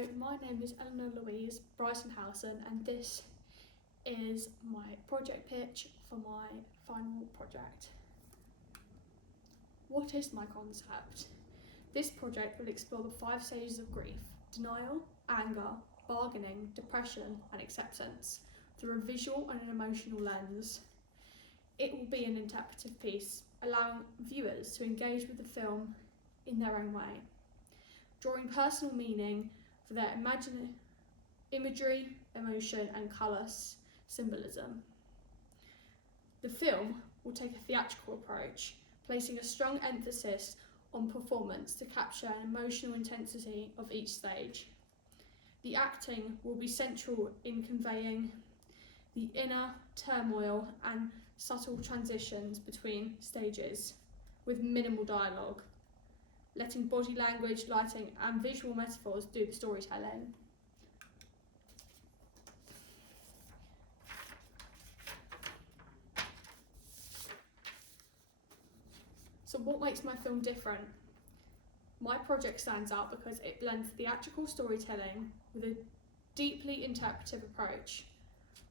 Hello, my name is Eleanor Louise Brightonhausen and this is my project pitch for my final project. What is my concept? This project will explore the 5 stages of grief: denial, anger, bargaining, depression and acceptance through a visual and an emotional lens. It will be an interpretive piece, allowing viewers to engage with the film in their own way, drawing personal meaning for their imagery, emotion and colour symbolism. The film will take a theatrical approach, placing a strong emphasis on performance to capture an emotional intensity of each stage. The acting will be central in conveying the inner turmoil and subtle transitions between stages, with minimal dialogue, letting body language, lighting and visual metaphors do the storytelling. So what makes my film different? My project stands out because it blends theatrical storytelling with a deeply interpretive approach.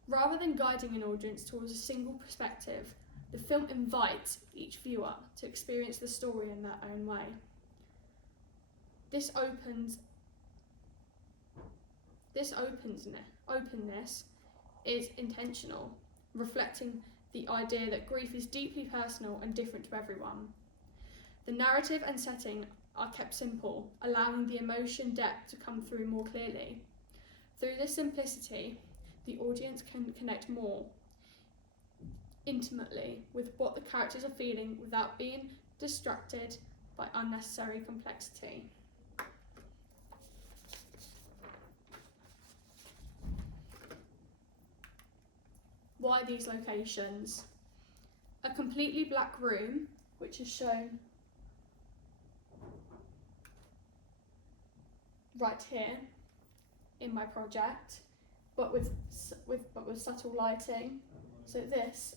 Rather than guiding an audience towards a single perspective, the film invites each viewer to experience the story in their own way. This openness is intentional, reflecting the idea that grief is deeply personal and different to everyone. The narrative and setting are kept simple, allowing the emotion depth to come through more clearly. Through this simplicity, the audience can connect more intimately with what the characters are feeling without being distracted by unnecessary complexity. Why these locations? A completely black room, which is shown right here in my project, but with subtle lighting. So this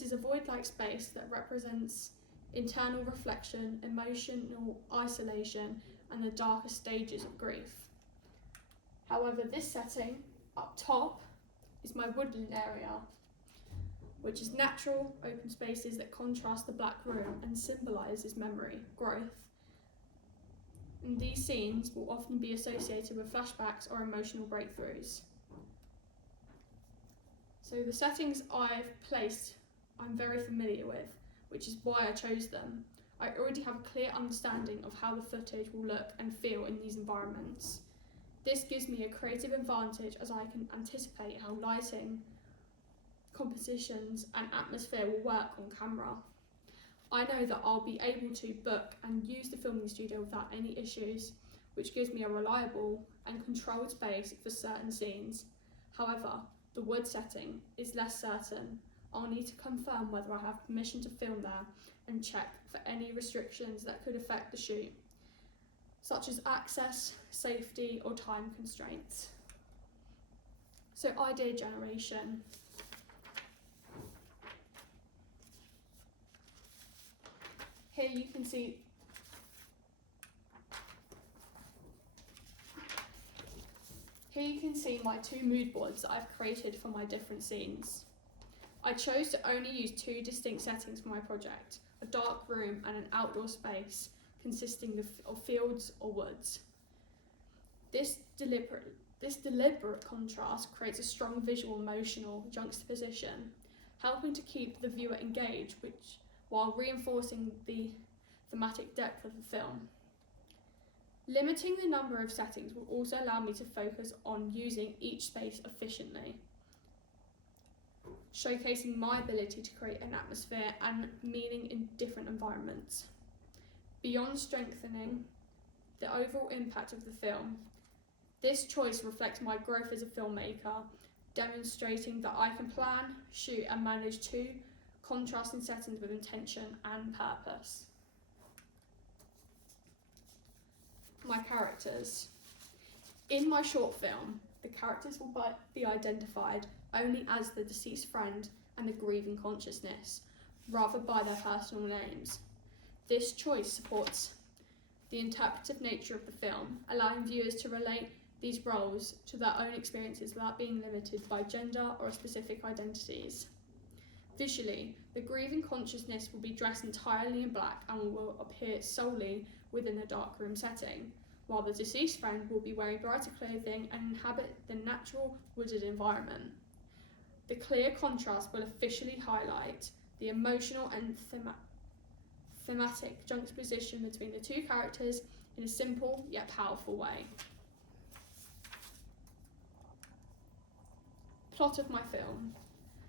is a void-like space that represents internal reflection, emotional isolation, and the darker stages of grief. However, this setting up top is my woodland area, which is natural open spaces that contrast the black room and symbolises memory, growth. And these scenes will often be associated with flashbacks or emotional breakthroughs. So the settings I've placed, I'm very familiar with, which is why I chose them. I already have a clear understanding of how the footage will look and feel in these environments. This gives me a creative advantage as I can anticipate how lighting, compositions and atmosphere will work on camera. I know that I'll be able to book and use the filming studio without any issues, which gives me a reliable and controlled space for certain scenes. However, the wood setting is less certain. I'll need to confirm whether I have permission to film there and check for any restrictions that could affect the shoot, such as access, safety or time constraints. So idea generation. Here you can see my 2 mood boards that I've created for my different scenes. I chose to only use 2 distinct settings for my project, a dark room and an outdoor space consisting of fields or woods. This deliberate contrast creates a strong visual emotional juxtaposition, helping to keep the viewer engaged while reinforcing the thematic depth of the film. Limiting the number of settings will also allow me to focus on using each space efficiently, showcasing my ability to create an atmosphere and meaning in different environments. Beyond strengthening the overall impact of the film, this choice reflects my growth as a filmmaker, demonstrating that I can plan, shoot and manage 2 contrasting settings with intention and purpose. My characters. In my short film, the characters will be identified only as the deceased friend and the grieving consciousness, rather by their personal names. This choice supports the interpretive nature of the film, allowing viewers to relate these roles to their own experiences without being limited by gender or specific identities. Visually, the grieving consciousness will be dressed entirely in black and will appear solely within a dark room setting, while the deceased friend will be wearing brighter clothing and inhabit the natural wooded environment. The clear contrast will officially highlight the emotional and thematic juxtaposition between the two characters in a simple yet powerful way. Plot of my film.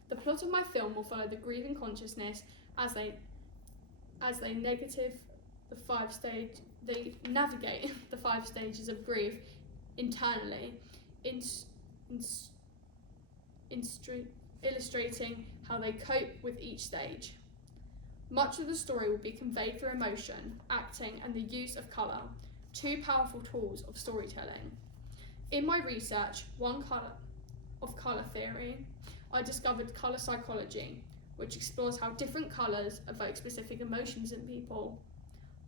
The plot of my film will follow the grieving consciousness as they navigate the 5 stages of grief internally, illustrating how they cope with each stage. Much of the story will be conveyed through emotion, acting, and the use of colour, two powerful tools of storytelling. In my research of colour theory, I discovered colour psychology, which explores how different colours evoke specific emotions in people.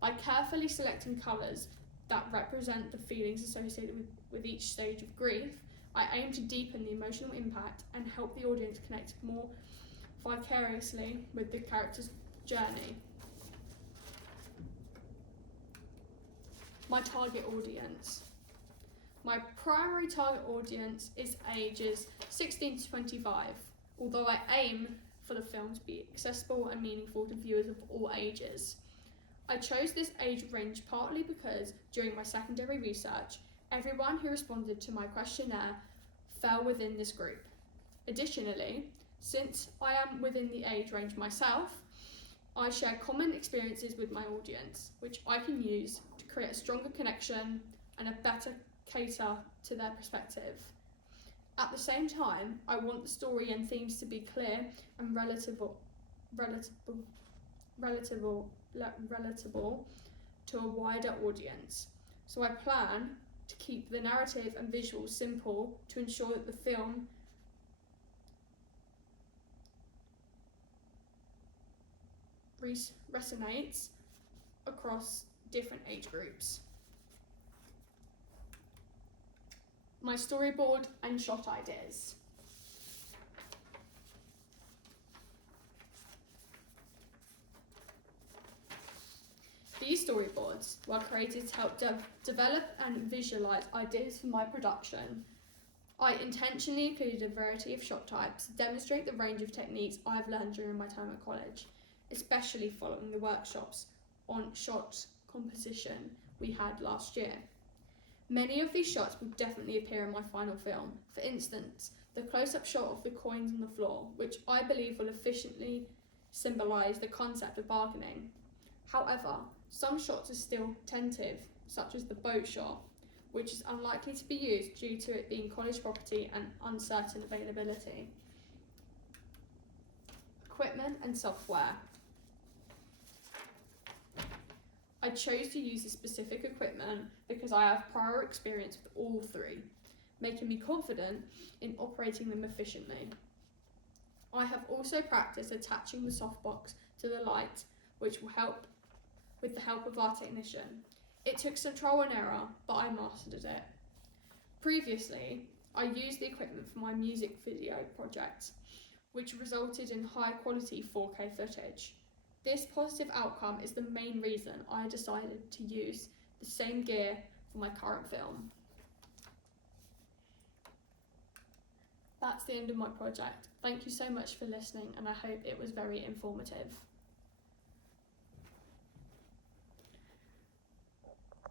By carefully selecting colours that represent the feelings associated with each stage of grief, I aim to deepen the emotional impact and help the audience connect more vicariously with the character's journey. My target audience. My primary target audience is ages 16 to 25, although I aim for the film to be accessible and meaningful to viewers of all ages. I chose this age range partly because during my secondary research, everyone who responded to my questionnaire fell within this group. Additionally, since I am within the age range myself, I share common experiences with my audience, which I can use to create a stronger connection and a better cater to their perspective. At the same time, I want the story and themes to be clear and relatable to a wider audience. So I plan to keep the narrative and visuals simple to ensure that the film resonates across different age groups. My storyboard and shot ideas. These storyboards were created to help develop and visualise ideas for my production. I intentionally included a variety of shot types to demonstrate the range of techniques I've learned during my time at college, especially following the workshops on shot composition we had last year. Many of these shots will definitely appear in my final film. For instance, the close-up shot of the coins on the floor, which I believe will efficiently symbolise the concept of bargaining. However, some shots are still tentative, such as the boat shot, which is unlikely to be used due to it being college property and uncertain availability. Equipment and software. I chose to use the specific equipment because I have prior experience with all three, making me confident in operating them efficiently. I have also practiced attaching the softbox to the light, which will help with the help of our technician. It took some trial and error, but I mastered it. Previously, I used the equipment for my music video project, which resulted in high quality 4K footage. This positive outcome is the main reason I decided to use the same gear for my current film. That's the end of my project. Thank you so much for listening, and I hope it was very informative.